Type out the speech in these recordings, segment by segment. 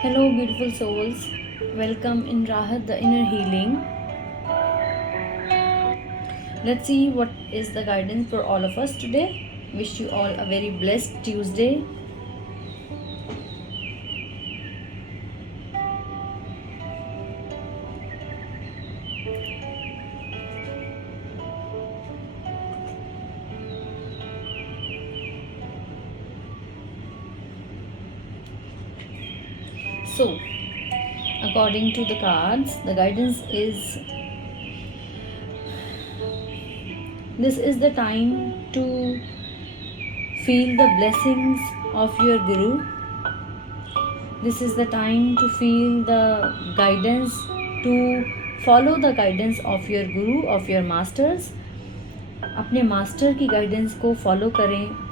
Hello, beautiful souls. Welcome in Rahat, the inner healing. Let's see what is the guidance for all of us today. Wish you all a very blessed Tuesday. So, according to the cards, the guidance is this is the time to feel the blessings of your Guru. This is the time to feel the guidance, to follow the guidance of your Guru, of your masters. अपने master की guidance को follow करें.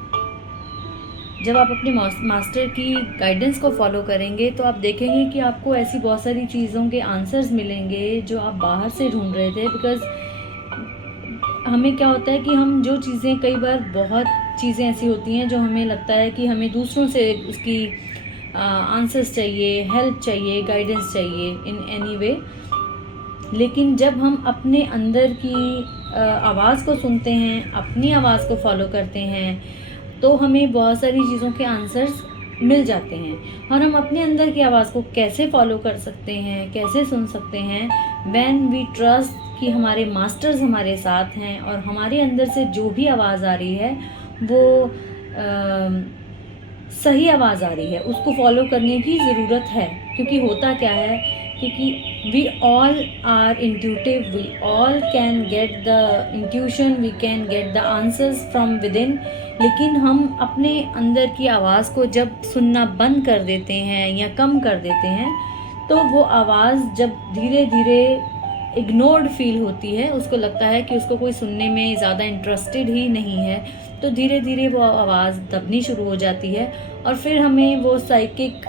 जब आप अपने master की guidance को follow करेंगे तो आप देखेंगे कि आपको ऐसी बहुत सारी चीज़ों के आंसर्स मिलेंगे जो आप बाहर से ढूंढ रहे थे. बिकॉज हमें क्या होता है कि हम जो चीज़ें, कई बार बहुत चीज़ें ऐसी होती हैं जो हमें लगता है कि हमें दूसरों से उसकी आंसर्स चाहिए, हेल्प चाहिए, गाइडेंस चाहिए इन एनी वे. लेकिन जब हम अपने अंदर की आवाज़ को सुनते हैं, अपनी आवाज़ को फॉलो करते हैं, तो हमें बहुत सारी चीज़ों के आंसर्स मिल जाते हैं. और हम अपने अंदर की आवाज़ को कैसे फॉलो कर सकते हैं, कैसे सुन सकते हैं? व्हेन वी ट्रस्ट कि हमारे मास्टर्स हमारे साथ हैं और हमारे अंदर से जो भी आवाज़ आ रही है वो सही आवाज़ आ रही है, उसको फॉलो करने की ज़रूरत है. क्योंकि होता क्या है, क्योंकि we all are intuitive, we all can get the intuition, we can get the answers from within. लेकिन हम अपने अंदर की आवाज़ को जब सुनना बंद कर देते हैं या कम कर देते हैं, तो वो आवाज़ जब धीरे धीरे इग्नोर्ड फील होती है, उसको लगता है कि उसको कोई सुनने में ज़्यादा इंटरेस्टेड ही नहीं है, तो धीरे धीरे वो आवाज़ दबनी शुरू हो जाती है. और फिर हमें वो साइकिक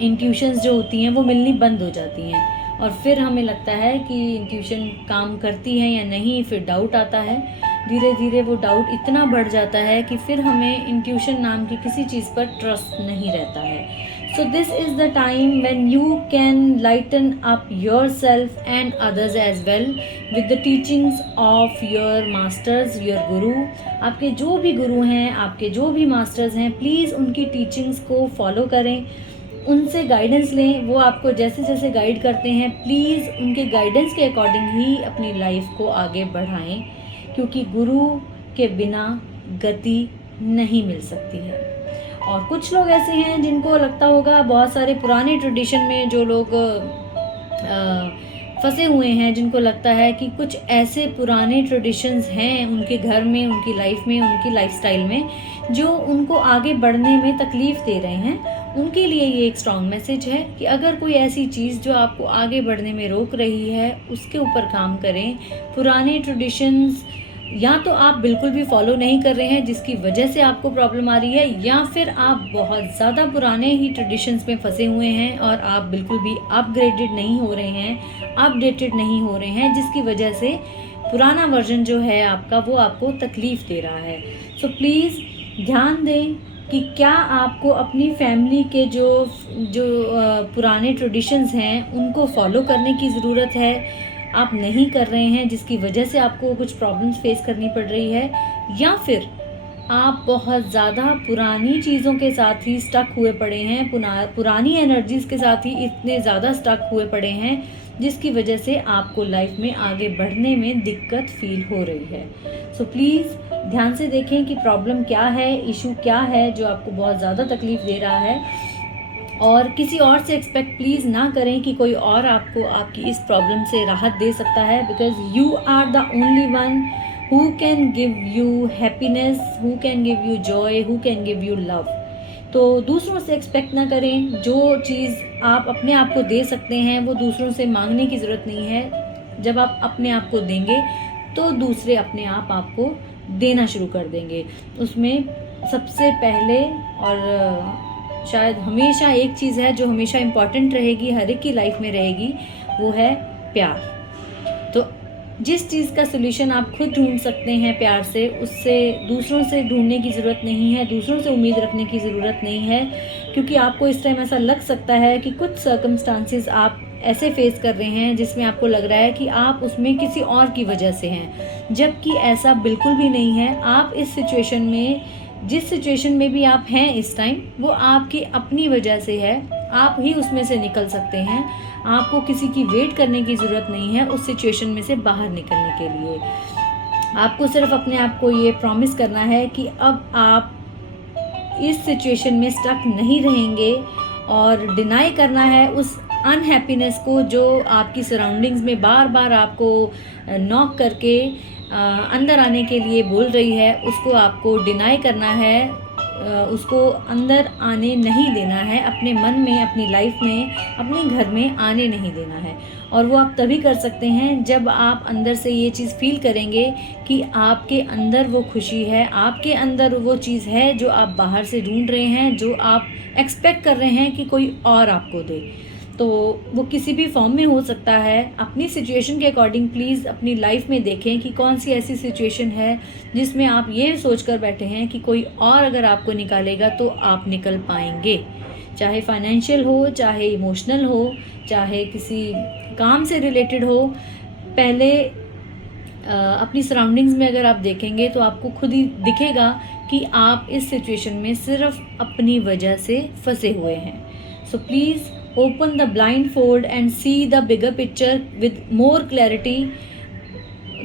इंट्यूशंस जो होती हैं वो मिलनी बंद हो जाती हैं. और फिर हमें लगता है कि इंट्यूशन काम करती है या नहीं, फिर डाउट आता है. धीरे धीरे वो डाउट इतना बढ़ जाता है कि फिर हमें इंट्यूशन नाम की किसी चीज़ पर ट्रस्ट नहीं रहता है. So this is the time when you can lighten up yourself and others as well with the teachings of your masters, your guru. आपके जो भी गुरु हैं, आपके जो भी मास्टर्स हैं, प्लीज़ उनकी टीचिंग्स को फॉलो करें, उनसे गाइडेंस लें. वो आपको जैसे जैसे गाइड करते हैं, प्लीज़ उनके गाइडेंस के अकॉर्डिंग ही अपनी लाइफ को आगे बढ़ाएं. क्योंकि गुरु के बिना गति नहीं मिल सकती है. और कुछ लोग ऐसे हैं जिनको लगता होगा, बहुत सारे पुराने ट्रेडिशन में जो लोग फंसे हुए हैं, जिनको लगता है कि कुछ ऐसे पुराने ट्रेडिशंस हैं उनके घर में, उनकी लाइफ में, उनकी लाइफस्टाइल में, जो उनको आगे बढ़ने में तकलीफ़ दे रहे हैं. उनके लिए ये एक स्ट्रॉन्ग मैसेज है कि अगर कोई ऐसी चीज़ जो आपको आगे बढ़ने में रोक रही है, उसके ऊपर काम करें. पुराने ट्रेडिशंस या तो आप बिल्कुल भी फॉलो नहीं कर रहे हैं जिसकी वजह से आपको प्रॉब्लम आ रही है, या फिर आप बहुत ज़्यादा पुराने ही ट्रेडिशंस में फंसे हुए हैं और आप बिल्कुल भी अपग्रेडेड नहीं हो रहे हैं, अपडेटेड नहीं हो रहे हैं, जिसकी वजह से पुराना वर्जन जो है आपका वो आपको तकलीफ़ दे रहा है. सो प्लीज़ ध्यान दें कि क्या आपको अपनी फैमिली के जो पुराने ट्रेडिशंस हैं उनको फॉलो करने की ज़रूरत है, आप नहीं कर रहे हैं जिसकी वजह से आपको कुछ प्रॉब्लम्स फेस करनी पड़ रही है, या फिर आप बहुत ज़्यादा पुरानी चीज़ों के साथ ही स्टक हुए पड़े हैं, पुरानी एनर्जीज़ के साथ ही इतने ज़्यादा स्टक हुए पड़े हैं जिसकी वजह से आपको लाइफ में आगे बढ़ने में दिक्कत फील हो रही है. सो प्लीज़ ध्यान से देखें कि प्रॉब्लम क्या है, इशू क्या है जो आपको बहुत ज़्यादा तकलीफ़ दे रहा है. और किसी और से एक्सपेक्ट प्लीज़ ना करें कि कोई और आपको आपकी इस प्रॉब्लम से राहत दे सकता है. Because you are the only one who can give you happiness, who can give you joy, who can give you love. तो दूसरों से एक्सपेक्ट ना करें. जो चीज़ आप अपने आप को दे सकते हैं वो दूसरों से मांगने की ज़रूरत नहीं है. जब आप अपने आप को देंगे तो दूसरे अपने आप आपको देना शुरू कर देंगे. उसमें सबसे पहले और शायद हमेशा एक चीज़ है जो हमेशा इम्पॉर्टेंट रहेगी, हर एक की लाइफ में रहेगी, वो है प्यार. तो जिस चीज़ का सोल्यूशन आप खुद ढूंढ सकते हैं प्यार से, उससे दूसरों से ढूंढने की ज़रूरत नहीं है, दूसरों से उम्मीद रखने की ज़रूरत नहीं है. क्योंकि आपको इस टाइम ऐसा लग सकता है कि कुछ सर्कमस्टांसेस आप ऐसे फेस कर रहे हैं जिसमें आपको लग रहा है कि आप उसमें किसी और की वजह से हैं, जबकि ऐसा बिल्कुल भी नहीं है। आप इस सिचुएशन में, जिस सिचुएशन में भी आप हैं इस टाइम, वो आपकी अपनी वजह से है। आप ही उसमें से निकल सकते हैं। आपको किसी की वेट करने की ज़रूरत नहीं है उस सिचुएशन में से बाहर निकलने के लिए। आपको सिर्फ अपने आप को ये प्रॉमिस करना है कि अब आप इस सिचुएशन में स्टक नहीं रहेंगे और डिनाई करना है उस अनहैप्पीनेस को जो आपकी सराउंडिंग्स में बार बार आपको नॉक करके अंदर आने के लिए बोल रही है। उसको आपको डिनाई करना है, उसको अंदर आने नहीं देना है, अपने मन में, अपनी लाइफ में, अपने घर में आने नहीं देना है। और वो आप तभी कर सकते हैं जब आप अंदर से ये चीज़ फील करेंगे कि आपके अंदर वो खुशी है, आपके अंदर वो चीज़ है जो आप बाहर से ढूंढ रहे हैं, जो आप एक्सपेक्ट कर रहे हैं कि कोई और आपको दे। तो वो किसी भी फॉर्म में हो सकता है। अपनी सिचुएशन के अकॉर्डिंग प्लीज़ अपनी लाइफ में देखें कि कौन सी ऐसी सिचुएशन है जिसमें आप ये सोच कर बैठे हैं कि कोई और अगर आपको निकालेगा तो आप निकल पाएंगे। चाहे फाइनेंशियल हो, चाहे इमोशनल हो, चाहे किसी काम से रिलेटेड हो। पहले अपनी सराउंडिंग्स में अगर आप देखेंगे तो आपको खुद ही दिखेगा कि आप इस सिचुएशन में सिर्फ अपनी वजह से फंसे हुए हैं। So please open the blindfold and see the bigger picture with more clarity।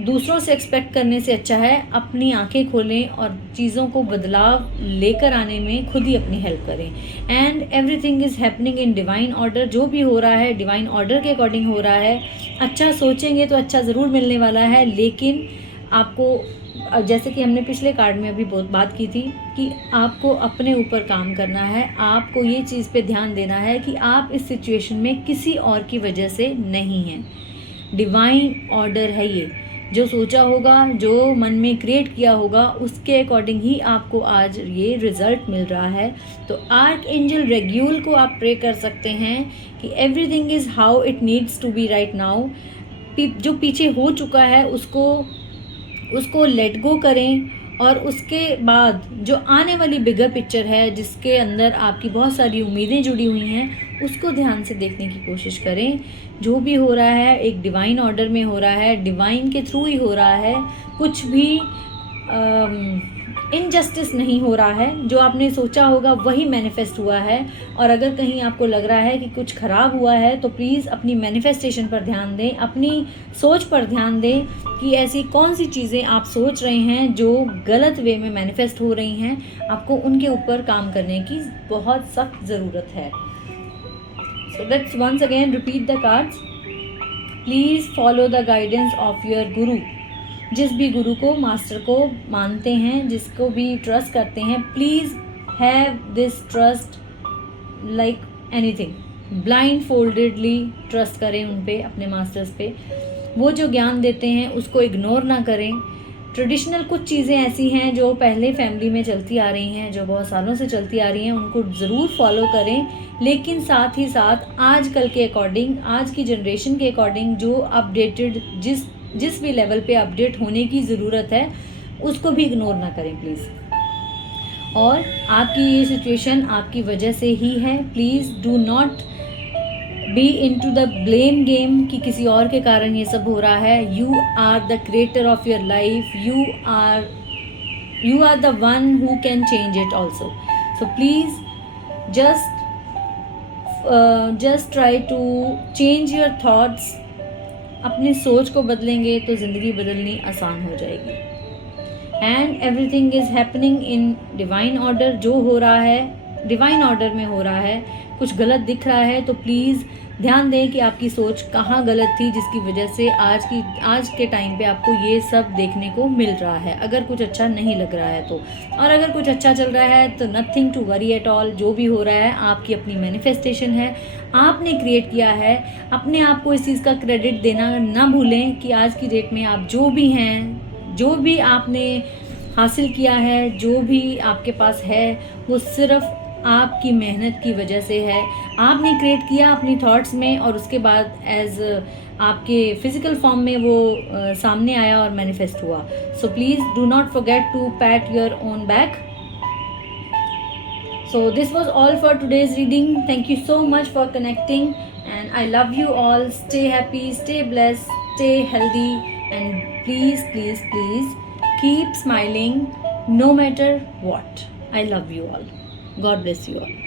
दूसरों से एक्सपेक्ट करने से अच्छा है अपनी आंखें खोलें और चीज़ों को बदलाव लेकर आने में खुद ही अपनी हेल्प करें। And everything is happening in divine order. जो भी हो रहा है डिवाइन ऑर्डर के अकॉर्डिंग हो रहा है। अच्छा सोचेंगे तो अच्छा ज़रूर मिलने वाला है, लेकिन आपको, जैसे कि हमने पिछले कार्ड में अभी बहुत बात की थी, कि आपको अपने ऊपर काम करना है। आपको ये चीज़ पे ध्यान देना है कि आप इस सिचुएशन में किसी और की वजह से नहीं हैं। डिवाइन ऑर्डर है ये। जो सोचा होगा, जो मन में क्रिएट किया होगा, उसके अकॉर्डिंग ही आपको आज ये रिजल्ट मिल रहा है। तो आर्क एंजल रेग्यूल को आप प्रे कर सकते हैं कि everything is how it needs to be right now. जो पीछे हो चुका है उसको लेट गो करें, और उसके बाद जो आने वाली बिगर पिक्चर है जिसके अंदर आपकी बहुत सारी उम्मीदें जुड़ी हुई हैं, उसको ध्यान से देखने की कोशिश करें। जो भी हो रहा है एक डिवाइन ऑर्डर में हो रहा है, डिवाइन के थ्रू ही हो रहा है। कुछ भी इनजस्टिस नहीं हो रहा है। जो आपने सोचा होगा वही मैनिफेस्ट हुआ है। और अगर कहीं आपको लग रहा है कि कुछ ख़राब हुआ है तो प्लीज़ अपनी मैनिफेस्टेशन पर ध्यान दें, अपनी सोच पर ध्यान दें कि ऐसी कौन सी चीज़ें आप सोच रहे हैं जो गलत वे में मैनिफेस्ट हो रही हैं। आपको उनके ऊपर काम करने की बहुत सख्त ज़रूरत है। So let's once again repeat the cards. Please follow the guidance of your guru. जिस भी गुरु को, मास्टर को मानते हैं, जिसको भी ट्रस्ट करते हैं, please have this trust like anything. Blind foldedly trust करें उन पे, अपने मास्टर्स पे। वो जो ज्ञान देते हैं उसको इग्नोर ना करें। ट्रेडिशनल कुछ चीज़ें ऐसी हैं जो पहले फैमिली में चलती आ रही हैं, जो बहुत सालों से चलती आ रही हैं, उनको ज़रूर फॉलो करें, लेकिन साथ ही साथ आजकल के अकॉर्डिंग, आज की जनरेशन के अकॉर्डिंग जो अपडेटेड, जिस भी लेवल पे अपडेट होने की ज़रूरत है, उसको भी इग्नोर ना करें प्लीज़। और आपकी ये सिचुएशन आपकी वजह से ही है। Please do not be into the blame game कि किसी और के कारण ये सब हो रहा है। You are the creator of your life. You are the one who can change it also. So please just try to change your thoughts. अपनी सोच को बदलेंगे तो ज़िंदगी बदलनी आसान हो जाएगी। And everything is happening in divine order. जो हो रहा है डिवाइन ऑर्डर में हो रहा है। कुछ गलत दिख रहा है तो प्लीज़ ध्यान दें कि आपकी सोच कहाँ गलत थी, जिसकी वजह से आज के टाइम पे आपको ये सब देखने को मिल रहा है। अगर कुछ अच्छा नहीं लग रहा है तो, और अगर कुछ अच्छा चल रहा है तो nothing to worry at all. जो भी हो रहा है आपकी अपनी मैनिफेस्टेशन है, आपने क्रिएट किया है। अपने आप को इस चीज़ का क्रेडिट देना ना भूलें कि आज की डेट में आप जो भी हैं, जो भी आपने हासिल किया है, जो भी आपके पास है, वो सिर्फ आपकी मेहनत की वजह से है। आपने क्रिएट किया अपनी थॉट्स में, और उसके बाद एज आपके फिजिकल फॉर्म में वो सामने आया और मैनिफेस्ट हुआ। So please do not forget to pat your own back. So this was all for today's reading. Thank you so much for connecting, and I love you all. Stay happy, stay blessed, stay healthy, and please, please, please keep smiling no matter what. I love you all. God bless you all.